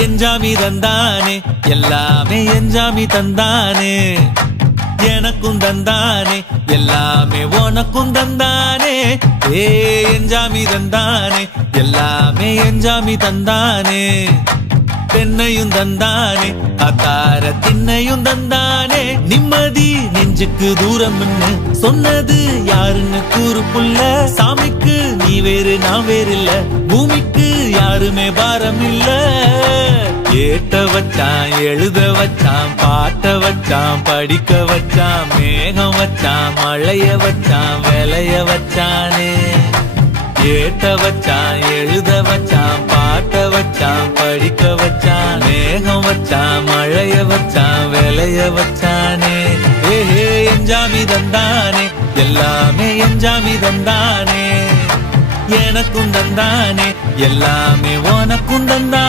எஞ்சாமி தந்தானே எல்லாமே எஞ்சாமி தந்தானே எனக்கும் தந்தானே எல்லாமே உனக்கும் தந்தானே ஏ எஞ்சாமி தந்தானே எல்லாமே எஞ்சாமி தந்தானே தென்னையும் தந்தானே அத்தார திண்ணையும் தந்தானே நிம்மதி நெஞ்சுக்கு தூரம் சொன்னது யாருன்னு கூறு புள்ள சாமிக்கு நீ வேறு நான் வேறு இல்ல பூமிக்கு யாருமே பாரம் இல்ல ஏத்த வச்சான் எழுத வச்சான் பாட்ட வச்சான் படிக்க வச்சான் மேகம் வச்சான் மழைய வச்சான் விளைய வச்சானே ஏத்த வச்சான் எழுத வச்சான் பாட்ட வச்சான் படிக்க வச்சான் மேகம் வச்சான் மழைய வச்சான் விளைய வச்சானே ஏஹே எஞ்சாமி தந்தானே எல்லாமே எஞ்சாமி தந்தானே எனக்கும் தந்தானே எல்லாமே உனக்கும் தந்தானே